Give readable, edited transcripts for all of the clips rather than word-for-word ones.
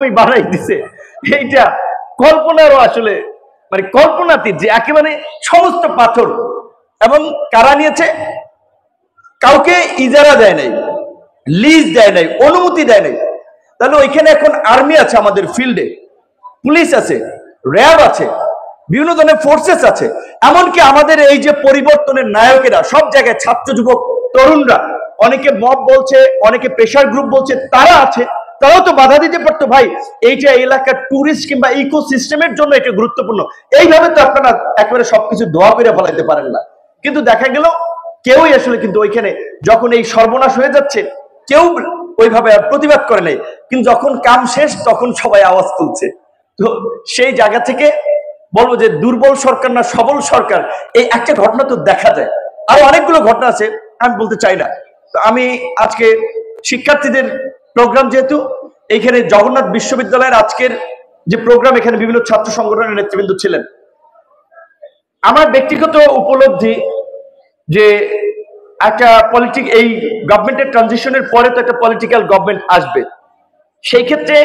বানাই দিছে, এইটা কল্পনারও আসলে মানে কল্পনাতীত যে একেবারে সমস্ত পাথর। এবং কারা নিয়েছে? কাউকে ইজারা দেয় নাই, লিজ দেয় নাই, অনুমতি দেয় নাই। তাহলে ওইখানে এখন আর্মি আছে, আমাদের ফিল্ডে পুলিশ আছে, র্যাব আছে, বিভিন্ন ধরনের ফোর্সেস আছে। এমনকি আমাদের এই যে পরিবর্তনের নায়কেরা সব জায়গায় ছাত্র যুবক তরুণরা, অনেকে মব বলছে, অনেকে প্রেশার গ্রুপ বলছে, তারা আছে। তারাও তো বাধা দিতে পারতো, ভাই এইটা এলাকার টুরিস্ট কিংবা ইকোসিস্টেমের জন্য এটা গুরুত্বপূর্ণ। এইভাবে তো আপনারা একেবারে সবকিছু দোয়া করে ফলাইতে পারেন না। কিন্তু দেখা গেল কেউই আসলে কিন্তু ওইখানে যখন এই সর্বনাশ হয়ে যাচ্ছে কেউ ওইভাবে প্রতিবাদ করে নাই, কিন্তু যখন কাম শেষ তখন সবাই আওয়াজ তুলছে। তো সেই জায়গা থেকে বলবো যে দুর্বল সরকার না সবল সরকার, এই একটা ঘটনা তো দেখা যায়। আরো অনেকগুলো ঘটনা আছে, আমি বলতে চাই না। তো আমি আজকে শিক্ষার্থীদের প্রোগ্রাম, যেহেতু এইখানে জগন্নাথ বিশ্ববিদ্যালয়ের আজকের যে প্রোগ্রাম, এখানে বিভিন্ন ছাত্র সংগঠনের নেতৃবৃন্দ ছিলেন। আমার ব্যক্তিগত উপলব্ধি যে একটা এই গভর্নমেন্টের ট্রানজিশনের পরে তো একটা পলিটিক্যাল গভর্নমেন্ট আসবে। সেই ক্ষেত্রে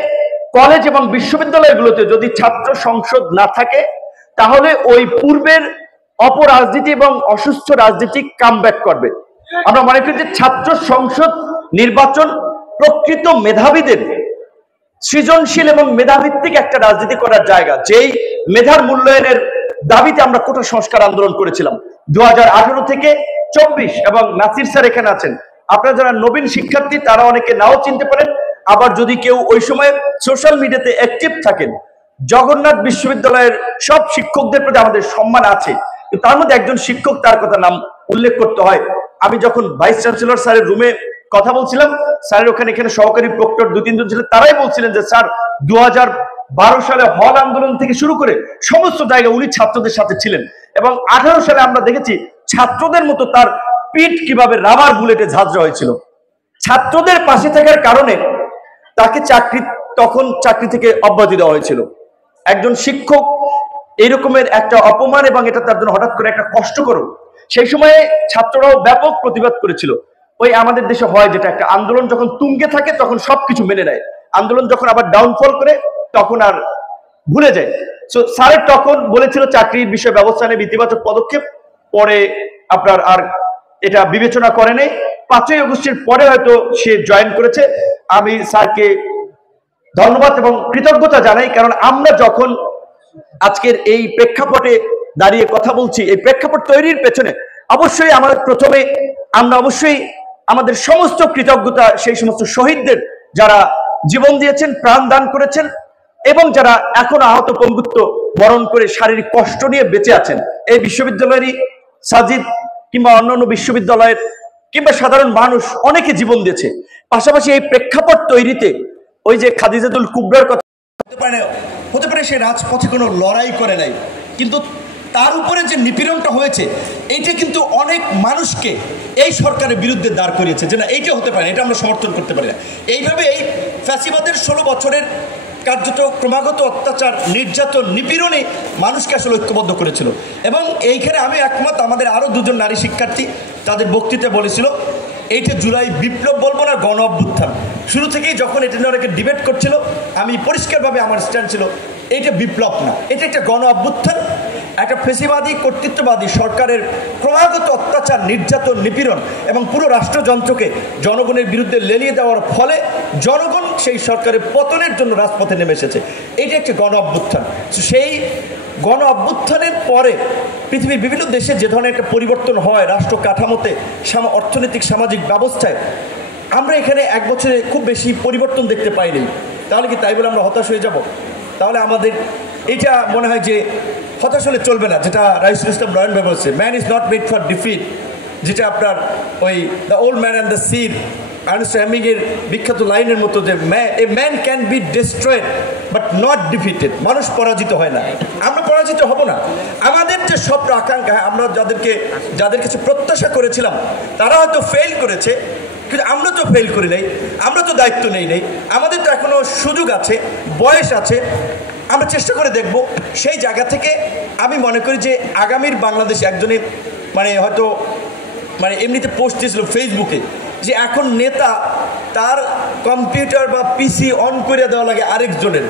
কলেজ এবং বিশ্ববিদ্যালয়গুলোতে যদি ছাত্র সংসদ না থাকে, তাহলে ওই পূর্বের অপরাজনীতি এবং অসুস্থ রাজনীতি কামব্যাক করবে। আমরা মনে করি যে ছাত্র সংসদ নির্বাচন প্রকৃত মেধাবীদের সৃজনশীল এবং মেধাভিত্তিক একটা রাজনীতি করার জায়গা, যেই মেধার মূল্যায়নের দাবিতে আমরা কোটা সংস্কার আন্দোলন করেছিলাম 2018 থেকে 24। এবং নাসির স্যার এখানে আছেন, আপনারা যারা নবীন শিক্ষার্থী তারা অনেকে নাও চিনতে পারেন। আবার যদি কেউ ওই সময় সোশ্যাল মিডিয়াতে অ্যাক্টিভ থাকেন, জগন্নাথ বিশ্ববিদ্যালয়ের সব শিক্ষকদের প্রতি আমাদের সম্মান আছে, তার মধ্যে একজন শিক্ষক, তার কথা নাম উল্লেখ করতে হয়। আমি যখন ভাইস চ্যান্সেলর স্যারের রুমে কথা বলছিলাম, স্যারের এখানে সহকারী প্রক্টর 2-3 জন ছিলেন, তারাই বলছিলেন যে স্যার 2012 সালে হল আন্দোলন থেকে শুরু করে সমস্ত জায়গায় উনি ছাত্রদের সাথে ছিলেন। এবং 18 সালে আমরা দেখেছি ছাত্রদের মতো তার পিঠ কিভাবে রাবার বুলেটে ঝাঁঝরা হয়েছিল। ছাত্রদের পাশে থাকার কারণে তাকে তখন চাকরি থেকে অব্যাহতি দেওয়া হয়েছিল। একজন শিক্ষক এইরকমের একটা অপমান, এবং এটা তার জন্য হঠাৎ করে একটা কষ্টকর। সেই সময়ে ছাত্ররাও ব্যাপক প্রতিবাদ করেছিল। ওই আমাদের দেশে হয় যেটা, একটা আন্দোলন যখন তুঙ্গে থাকে তখন সবকিছু মেনে নেয়, আন্দোলন যখন আবার ডাউনফল করে তখন আর ভুলে যায়। তো স্যারের তখন বলেছিল চাকরির বিষয়ে ব্যবস্থা নেই, ইতিবাচক পদক্ষেপ। পরে আপনার আর এটা বিবেচনা করে নেই। 5ই আগস্টের পরে হয়তো সে জয়েন করেছে। আমি স্যারকে ধন্যবাদ এবং কৃতজ্ঞতা জানাই, কারণ আমরা যখন আজকের এই প্রেক্ষাপটে দাঁড়িয়ে কথা বলছি, এই প্রেক্ষাপট তৈরির পেছনে অবশ্যই আমাদের প্রথমে আমরা অবশ্যই আমাদের সমস্ত কৃতজ্ঞতা সেই সমস্ত শহীদদের যারা জীবন দিয়েছেন, প্রাণ দান করেছেন, এবং যারা এখনো আহত পঙ্গুত্ব বরণ করে শারীরিক কষ্ট নিয়ে বেঁচে আছেন। এই বিশ্ববিদ্যালয়েরই সাজিদ কিংবা অন্যান্য বিশ্ববিদ্যালয়ের কিংবা সাধারণ মানুষ অনেকে জীবন দিয়েছে। পাশাপাশি এই প্রেক্ষাপট তৈরিতে ওই যে খাদিজাতুল কুবরার কথা হতে পারে সে রাজপথে কোনো লড়াই করে নাই, কিন্তু তার উপরে যে নিপীড়নটা হয়েছে এইটা কিন্তু অনেক মানুষকে এই সরকারের বিরুদ্ধে দাঁড় করিয়েছে যে না এইটা হতে পারে, এটা আমরা সমর্থন করতে পারি না। এইভাবে এই ফ্যাসিবাদের 16 বছরের কার্যত ক্রমাগত অত্যাচার, নির্যাতন, নিপীড়নে মানুষকে আসলে ঐক্যবদ্ধ করেছিল। এবং এইখানে আমি একমত, আমাদের আরও 2জন নারী শিক্ষার্থী তাদের বক্তৃতায় বলেছিল এইটা জুলাই বিপ্লব বলবো না, গণ অভ্যুত্থান। শুরু থেকেই যখন এটা নিয়ে অনেকে ডিবেট করছিল, আমি পরিষ্কারভাবে আমার স্ট্যান্ড ছিল এইটা বিপ্লব না, এটা একটা গণ অভ্যুত্থান। একটা ফেসিবাদী কর্তৃত্ববাদী সরকারের ক্রমাগত অত্যাচার, নির্যাতন, নিপীড়ন এবং পুরো রাষ্ট্রযন্ত্রকে জনগণের বিরুদ্ধে লেলিয়ে দেওয়ার ফলে জনগণ সেই সরকারের পতনের জন্য রাজপথে নেমে এসেছে। এইটা একটা গণ অভ্যুত্থান। সেই গণ অভ্যুত্থানের পরে পৃথিবীর বিভিন্ন দেশে যে ধরনের একটা পরিবর্তন হয় রাষ্ট্র কাঠামোতে, অর্থনৈতিক সামাজিক ব্যবস্থায়, আমরা এখানে 1 বছরে খুব বেশি পরিবর্তন দেখতে পাইনি। তাহলে কি তাই বলে আমরা হতাশ হয়ে যাব? তাহলে আমাদের এইটা মনে হয় যে হতাশ হলে চলবে না, যেটা রাইসুল ইসলাম নয়ন ভাই বলছে, man is not made for defeat, যেটা আপনার ওই the old man and the sea, Ernest হেমিংয়ের বিখ্যাত লাইনের মতো, যে a man can be destroyed but not defeated. মানুষ পরাজিত হয় না, আমরা পরাজিত হব না। আমাদের যে স্বপ্ন আকাঙ্ক্ষা, আমরা যাদের কাছে প্রত্যাশা করেছিলাম তারা হয়তো ফেল করেছে, কিন্তু আমরা তো ফেল করি নাই, আমরা তো দায়িত্ব নেই নাই, আমাদের তো এখনো সুযোগ আছে, বয়স আছে, আমরা চেষ্টা করে দেখব। সেই জায়গা থেকে আমি মনে করি যে আগামীর বাংলাদেশে একজনের হয়তো এমনিতে পোস্ট দিয়েছিল ফেসবুকে যে এখন নেতা তার কম্পিউটার বা পিসি অন করে দেওয়া লাগে আরেকজনের,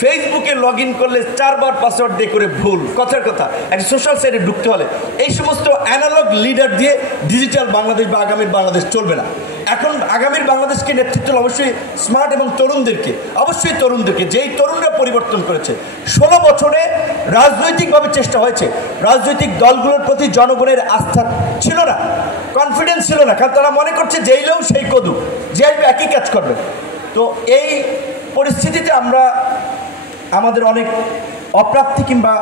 ফেসবুকে লগ ইন করলে 4 বার পাসওয়ার্ড দিয়ে করে ভুল, কথার কথা একটা সোশ্যাল সাইটে ঢুকতে হলে এই সমস্ত অ্যানালগ লিডার দিয়ে ডিজিটাল বাংলাদেশ বা আগামীর বাংলাদেশ চলবে না। এখন আগামীর বাংলাদেশকে নেতৃত্ব অবশ্যই স্মার্ট এবং তরুণদেরকে, অবশ্যই তরুণদেরকে, যেই তরুণরা পরিবর্তন করেছে। 16 বছরে রাজনৈতিকভাবে চেষ্টা হয়েছে, রাজনৈতিক দলগুলোর প্রতি জনগণের আস্থা ছিল না, কনফিডেন্স ছিল না, কারণ তারা মনে করছে যেইলেও সেই কদু, যে আসবে একই কাজ করবে। তো এই পরিস্থিতিতে আমরা আমাদের অনেক অপ্রাপ্তি কিংবা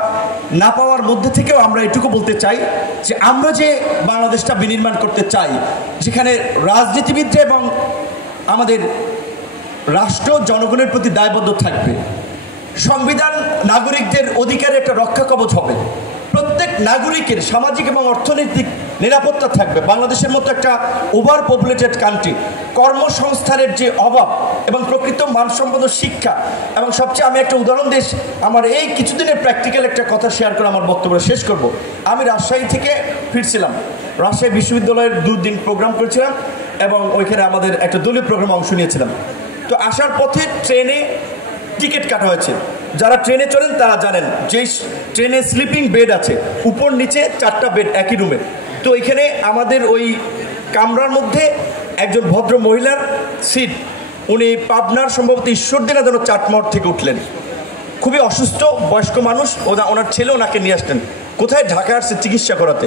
না পাওয়ার মধ্যে থেকেও আমরা এটুকু বলতে চাই যে আমরা যে বাংলাদেশটা বিনির্মাণ করতে চাই, যেখানে রাজনীতিবিদরা এবং আমাদের রাষ্ট্র জনগণের প্রতি দায়বদ্ধ থাকবে, সংবিধান নাগরিকদের অধিকারের একটা রক্ষা কবচ হবে, প্রত্যেক নাগরিকের সামাজিক এবং অর্থনৈতিক নিরাপত্তা থাকবে। বাংলাদেশের মতো একটা ওভার পপুলেটেড কান্ট্রি, কর্মসংস্থানের যে অভাব এবং প্রকৃত মানসম্পন্ন শিক্ষা, এবং সবচেয়ে আমি একটা উদাহরণ দিয়ে আমার এই কিছুদিনের প্র্যাকটিক্যাল একটা কথা শেয়ার করে আমার বক্তব্য শেষ করব। আমি রাজশাহী থেকে ফিরছিলাম, রাজশাহী বিশ্ববিদ্যালয়ের 2 দিন প্রোগ্রাম করেছিলাম এবং ওইখানে আমাদের একটা দলীয় প্রোগ্রামে অংশ নিয়েছিলাম। তো আসার পথে ট্রেনে টিকিট কাটা হয়েছে, যারা ট্রেনে চলেন তারা জানেন যে ট্রেনে স্লিপিং বেড আছে, উপর নিচে 4টা বেড একই রুমে। তো এখানে আমাদের ওই কামরার মধ্যে একজন ভদ্র মহিলার সিট, উনি পাবনার সম্ভবত ঈশ্বরদীনা যেন চাটমোহর থেকে উঠলেন, খুবই অসুস্থ বয়স্ক মানুষ, ওনার ছেলে ওনাকে নিয়ে আসতেন। কোথায়? ঢাকা আসছে চিকিৎসা করাতে।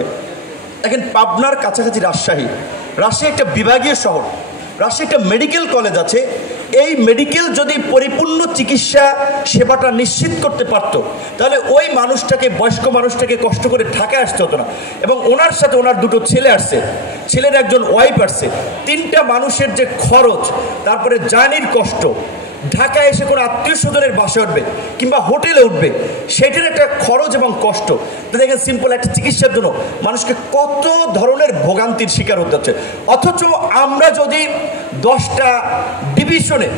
দেখেন পাবনার কাছাকাছি রাজশাহী একটা বিভাগীয় শহর, রাজশাহী একটা মেডিকেল কলেজ আছে। এই মেডিকেল যদি পরিপূর্ণ চিকিৎসা সেবাটা নিশ্চিত করতে পারত, তাহলে ওই মানুষটাকে, বয়স্ক মানুষটাকে কষ্ট করে ঢাকায় আসতে হতো না। এবং ওনার সাথে ওনার 2টো ছেলে আসছে, ছেলের একজন ওয়াইফ আসছে। 3টা মানুষের যে খরচ, তারপরে জার্নির কষ্ট, ঢাকায় এসে কোনো আত্মীয় স্বজনের বাসে উঠবে কিংবা হোটেলে উঠবে, সেটার একটা খরচ এবং কষ্ট। দেখেন সিম্পল একটা চিকিৎসার জন্য মানুষকে কত ধরনের ভোগান্তির শিকার হতে হচ্ছে। অথচ আমরা যদি 10টা ডিভিশনে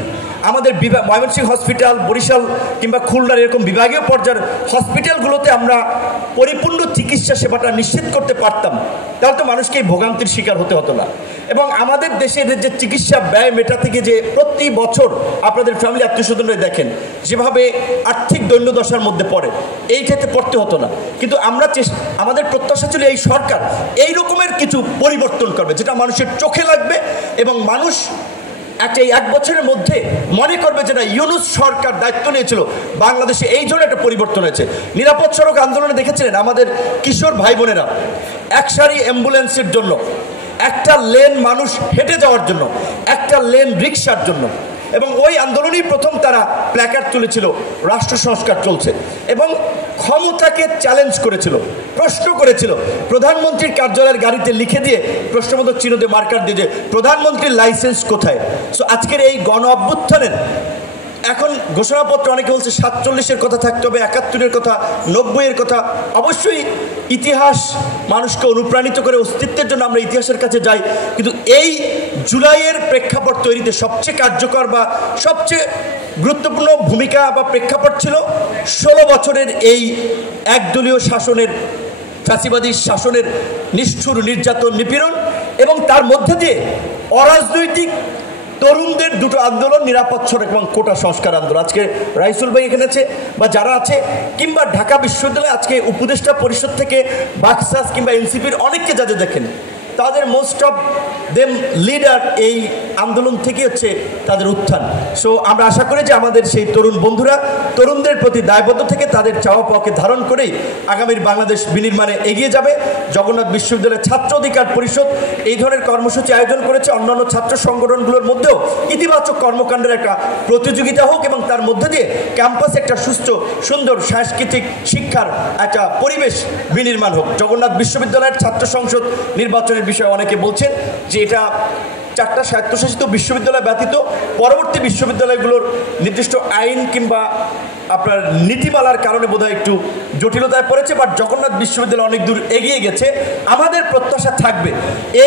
আমাদের ময়মনসিংহ হসপিটাল, বরিশাল কিংবা খুলনার এরকম বিভাগীয় পর্যায়ের হসপিটালগুলোতে আমরা পরিপূর্ণ চিকিৎসা সেবাটা নিশ্চিত করতে পারতাম, তাহলে তো মানুষকে এই ভোগান্তির শিকার হতে হতো না। এবং আমাদের দেশের যে চিকিৎসা ব্যয় মেটাতে গিয়ে যে প্রতি বছর আপনাদের ফ্যামিলি আত্মীয়স্বজনরা দেখেন যেভাবে আর্থিক দৈন্যদশার মধ্যে পড়ে, এইটাতে পড়তে হতো না। কিন্তু আমাদের প্রত্যাশা ছিল এই সরকার এই রকমের কিছু পরিবর্তন করবে, যেটা মানুষের চোখে লাগবে এবং মানুষ একটা এই 1 বছরের মধ্যে মনে করবে যেটা ইউনূস সরকার দায়িত্ব নিয়েছিল, বাংলাদেশে এই জন্য একটা পরিবর্তন হয়েছে। নিরাপদ সড়ক আন্দোলনে দেখেছিলেন আমাদের কিশোর ভাই বোনেরা একসারি অ্যাম্বুলেন্সের জন্য, একটা লেন মানুষ হেঁটে যাওয়ার জন্য, একটা লেন রিক্সার জন্য, এবং ওই আন্দোলনই প্রথম তারা প্ল্যাকার্ড তুলেছিল, রাষ্ট্র সংস্কার চলছে, এবং ক্ষমতাকে চ্যালেঞ্জ করেছিল, প্রশ্ন করেছিল। প্রধানমন্ত্রীর কার্যালয়ের গাড়িতে লিখে দিয়ে প্রশ্নবোধক চিহ্ন দিয়ে মার্কার দিয়ে যে প্রধানমন্ত্রীর লাইসেন্স কোথায়। সো আজকের এই গণ অভ্যুত্থানের এখন ঘোষণাপত্র অনেকে বলছে 47-এর কথা থাকতে হবে, 71-এর কথা, 90-এর কথা। অবশ্যই ইতিহাস মানুষকে অনুপ্রাণিত করে, অস্তিত্বের জন্য আমরা ইতিহাসের কাছে যাই, কিন্তু এই জুলাইয়ের প্রেক্ষাপট তৈরিতে সবচেয়ে কার্যকর বা সবচেয়ে গুরুত্বপূর্ণ ভূমিকা বা প্রেক্ষাপট ছিল 16 বছরের এই একদলীয় শাসনের, ফ্যাসিবাদী শাসনের নিষ্ঠুর নির্যাতন, নিপীড়ন, এবং তার মধ্যে দিয়ে অরাজনৈতিক তরুণদের 2টো আন্দোলন, নিরাপদ সড়ক এবং কোটা সংস্কার আন্দোলন। আজকে রাইসুল ভাই এখানে আছে বা যারা আছে, কিংবা ঢাকা বিশ্ববিদ্যালয়ে আজকে উপদেষ্টা পরিষদ থেকে বাকসাস কিংবা এনসিপির অনেককে যাদের দেখেন, তাদের মোস্ট অফ দেম লিডার এই আন্দোলন থেকে হচ্ছে তাদের উত্থান। সো আমরা আশা করি যে আমাদের সেই তরুণ বন্ধুরা তরুণদের প্রতি দায়বদ্ধ থেকে তাদের চাওয়া পাওয়াকে ধারণ করেই আগামীর বাংলাদেশ বিনির্মাণে এগিয়ে যাবে। জগন্নাথ বিশ্ববিদ্যালয়ের ছাত্র অধিকার পরিষদ এই ধরনের কর্মসূচি আয়োজন করেছে। অন্যান্য ছাত্র সংগঠনগুলোর মধ্যেও ইতিবাচক কর্মকাণ্ডের একটা প্রতিযোগিতা হোক এবং তার মধ্যে দিয়ে ক্যাম্পাসে একটা সুস্থ সুন্দর সাংস্কৃতিক শিক্ষার একটা পরিবেশ বিনির্মাণ হোক। জগন্নাথ বিশ্ববিদ্যালয়ের ছাত্র সংসদ নির্বাচনের বিষয়ে অনেকে বলছেন যে এটা 4টা স্বায়ত্তশাসিত বিশ্ববিদ্যালয় ব্যতীত পরবর্তী বিশ্ববিদ্যালয়গুলোর নির্দিষ্ট আইন কিংবা আপনার নীতিমালার কারণে বোধহয় একটু জটিলতায় পড়েছে, বাট জগন্নাথ বিশ্ববিদ্যালয় অনেক দূর এগিয়ে গেছে। আমাদের প্রত্যাশা থাকবে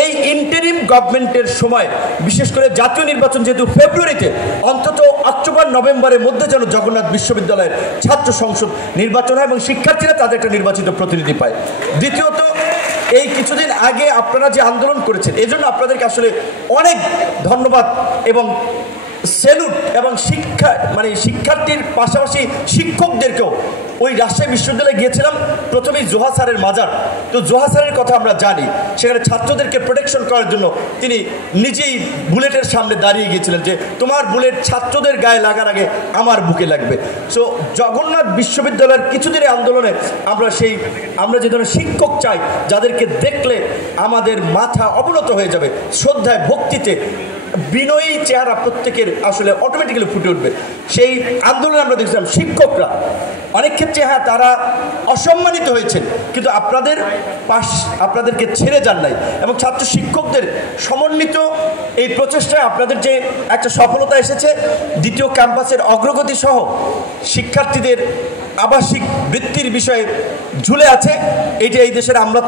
এই ইন্টারিম গভর্নমেন্টের সময়, বিশেষ করে জাতীয় নির্বাচন যেহেতু ফেব্রুয়ারিতে, অন্তত অক্টোবর নভেম্বরের মধ্যে যেন জগন্নাথ বিশ্ববিদ্যালয়ের ছাত্র সংসদ নির্বাচন হয় এবং শিক্ষার্থীরা তাদের একটা নির্বাচিত প্রতিনিধি পায়। দ্বিতীয়ত এই কিছুদিন আগে আপনারা যে আন্দোলন করেছেন এই জন্য আপনাদেরকে আসলে অনেক ধন্যবাদ এবং স্যালুট, এবং শিক্ষার্থীর পাশাপাশি শিক্ষকদেরকেও। ওই রাজশাহী বিশ্ববিদ্যালয়ে গিয়েছিলাম, প্রথমেই জোহা স্যারের মাজার, তো জোহা স্যারের কথা আমরা জানি, সেখানে ছাত্রদেরকে প্রোটেকশন করার জন্য তিনি নিজেই বুলেটের সামনে দাঁড়িয়ে গিয়েছিলেন যে তোমার বুলেট ছাত্রদের গায়ে লাগার আগে আমার বুকে লাগবে। সো জগন্নাথ বিশ্ববিদ্যালয়ের কিছুদিনের আন্দোলনে আমরা যে ধরনের শিক্ষক চাই, যাদেরকে দেখলে আমাদের মাথা অবনত হয়ে যাবে, শ্রদ্ধায় ভক্তিতে বিনয়ী চেহারা প্রত্যেকের আসলে অটোমেটিক্যালি ফুটে উঠবে, সেই আন্দোলনে আমরা দেখছিলাম শিক্ষকরা অনেক ক্ষেত্রে তারা অসম্মানিত হয়েছেন, কিন্তু আপনাদেরকে ছেড়ে যান নাই। এবং ছাত্র শিক্ষকদের সমন্বিত এই প্রচেষ্টায় আপনাদের যে একটা সফলতা এসেছে, দ্বিতীয় ক্যাম্পাসের অগ্রগতি সহ শিক্ষার্থীদের আবাসিক বৃত্তির বিষয়ে ঝুলে আছে, এইটা এই দেশের আমরা